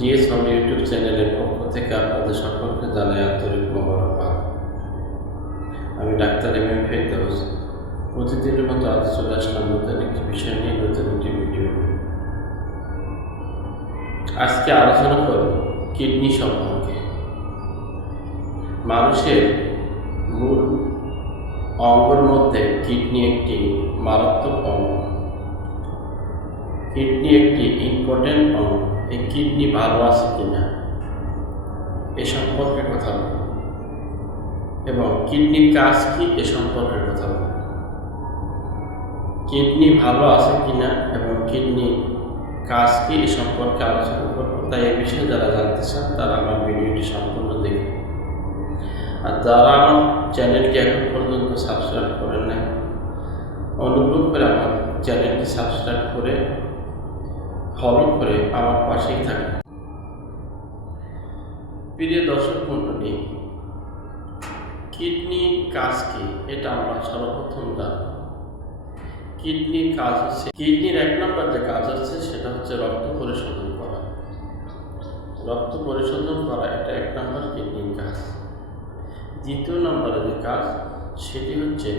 DS home YouTube চ্যানেলের পক্ষ থেকে আপনাদের সকলকে জানাই আন্তরিক মোবারকবাদ। আমি ডাক্তার এম এম ফেরদৌস। প্রতিদিনের মতো আজ চলে আসলাম নতুন একটি বিষয় নিয়ে, নতুন একটি ভিডিও আজকে আলোচনা করব কিডনি সম্পর্কে। মানুষের মূল অঙ্গের মধ্যে কিডনি একটি মারাত্মক অঙ্গ। কিডনি একটি ইম্পর্টেন্ট অঙ্গ। এই কিডনি ভালো আছে কিনা? এ সম্পর্কে কথা বলব এবং কিডনির কাজ কি এ সম্পর্কে কথা বলব কিডনি ভালো আছে কিনা এবং কিডনি কাজ কি এ সম্পর্কে আলোচনা করব, তাই এ বিষয়ে যারা জানতে চান তারা আমার ভিডিওটি সম্পূর্ণ দেখুন। আর যারা আমার চ্যানেলটি এখন পর্যন্ত সাবস্ক্রাইব করেন নাই, অনুগ্রহ করে আমার চ্যানেলটি সাবস্ক্রাইব করে ফলো করে আমার পাশেই থাকুন প্রিয় দর্শক মণ্ডলী, কিডনি কাজ কি? এটা আমরা সর্বপ্রথম জানব। কিডনির কাজ হচ্ছে, কিডনির এক নম্বর যে কাজ হচ্ছে সেটা হচ্ছে রক্ত পরিশোধন করা। রক্ত পরিশোধন করা এটা এক নম্বর কিডনির কাজ। দ্বিতীয় নম্বরে যে কাজ, সেটি হচ্ছে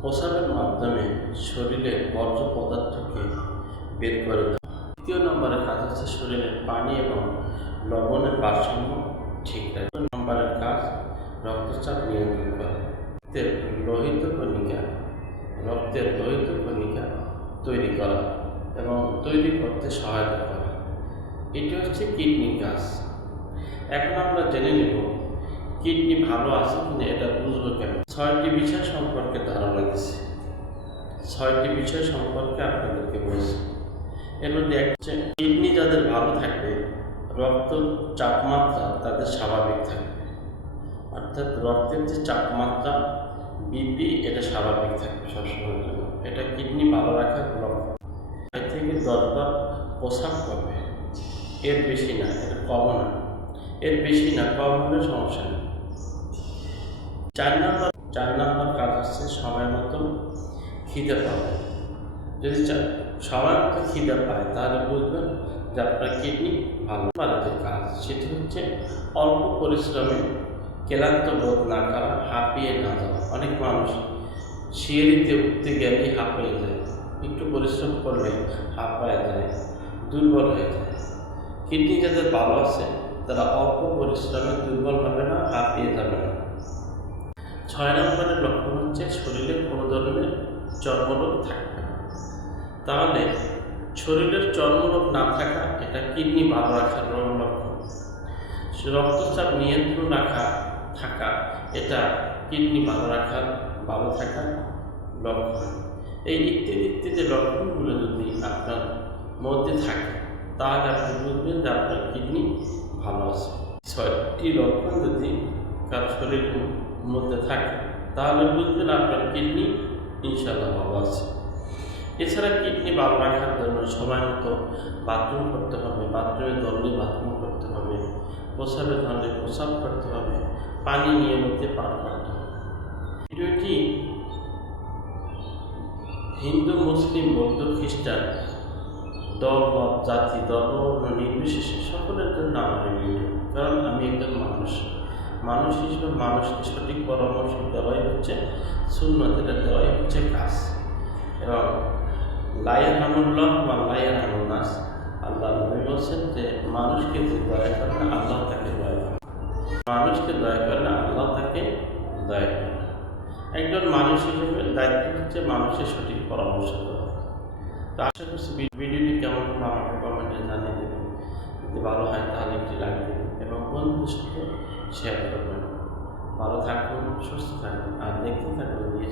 প্রসাবের মাধ্যমে শরীরের বর্জ্য পদার্থকে বের করে দেওয়া তৃতীয় নম্বরের কাজ হচ্ছে শরীরের পানি এবং লবণের ভারসাম্য ঠিক রাখা। নম্বরের কাজ রক্তচাপ নিয়ন্ত্রণ করা। রক্তের লোহিত কণিকা, রক্তের লোহিত কণিকা তৈরি করা এবং তৈরি করতে সহায়তা করা। এটি হচ্ছে কিডনির কাজ। এখন আমরা জেনে নেব কিডনি ভালো আছে কিনা, এটা বুঝব কেন? ছয়টি বিষয় সম্পর্কে ধারণা দিচ্ছে ছয়টি বিষয় সম্পর্কে আপনাদেরকে বলছি। এর মধ্যে কিডনি যাদের ভালো থাকবে, রক্ত চাপমাত্রা তাদের স্বাভাবিক থাকবে। অর্থাৎ রক্তের যে চাপমাত্রা বিপি এটা স্বাভাবিক থাকবে সবসময়ের জন্য। এটা কিডনি ভালো রাখার লক্ষ্য ছয় থেকে দশবার প্রসাব করবে এর বেশি না, এটা কম না। এর বেশি না, কম হলে সমস্যা নেই। চার নম্বর চার নম্বর কাজ হচ্ছে সময় মতো খিদে পাবে যদি মতো খিদে পায়, তাহলে বুঝবেন যে আপনার কিডনি ভালো। যে কাজ, সেটি হচ্ছে অল্প পরিশ্রমে ক্লান্ত বোধ না করা, হাঁপিয়ে না যাওয়া। অনেক মানুষ সিঁড়িতে উঠতে গেলেই হাঁপিয়ে যায়। একটু পরিশ্রম করলে হাঁপায় যায়, দুর্বল হয়ে যায়। কিডনি যাদের ভালো আছে, তারা অল্প পরিশ্রমে দুর্বল হবে না, হাঁপিয়ে যাবে না। ছয় নম্বরের লক্ষণ হচ্ছে শরীরে কোনো ধরনের চর্মরোগ থাকবে তাহলে শরীরের চর্মরোগ না থাকা এটা কিডনি ভালো রাখার রোগ লক্ষণ। রক্তচাপ নিয়ন্ত্রণ রাখা থাকা এটা কিডনি ভালো রাখার, ভালো থাকার লক্ষণ। এই ইত্যাদি ইত্যাদি লক্ষণগুলো যদি আপনার মধ্যে থাকে, তাহলে আপনি বুঝবেন যে আপনার কিডনি ভালো আছে। ছয়টি লক্ষণ যদি কারও শরীরের মধ্যে থাকে, তাহলে বুঝবেন আপনার কিডনি ইনশাল্লাহ ভালো আছে। এছাড়া কিডনি ভালো রাখার জন্য সময় মতো বাথরুম করতে হবে বাথরুমে ধরলে বাথরুম করতে হবে, প্রসাবে ধরলে প্রসাব করতে হবে, পানি নিয়মিত পান করতে ভিডিওটি হিন্দু, মুসলিম, বৌদ্ধ, খ্রিস্টান দল মত জাতি, ধর্ম নির্বিশেষে সকলের জন্য আমার ভিডিও। কারণ আমি একজন মানুষ। মানুষ হিসেবে মানুষকে সঠিক পরামর্শ দেওয়াই হচ্ছে শূন্যতেটা দেওয়াই হচ্ছে কাজ। এবং লাইয়ার হামুল্লাহ বা লাইয়ার হামুন্নাস আল্লাহ নবী বলছেন যে, মানুষকে যে দয়া করে না আল্লাহ তাকে দয়া করে। মানুষকে দয়া করে না আল্লাহ তাকে দয়া করে। একজন মানুষ হিসেবে দায়িত্ব হচ্ছে মানুষের সঠিক পরামর্শ দেওয়া। তো আশা করছি ভিডিওটি কেমন আমাকে কমেন্টে জানিয়ে দেবেন। যদি ভালো হয় তাহলে একটি লাইক দেবেন এবং বন্ধুদের সাথে শেয়ার করবেন। ভালো থাকুন, সুস্থ থাকুন, আর দেখতে থাকুন দিয়ে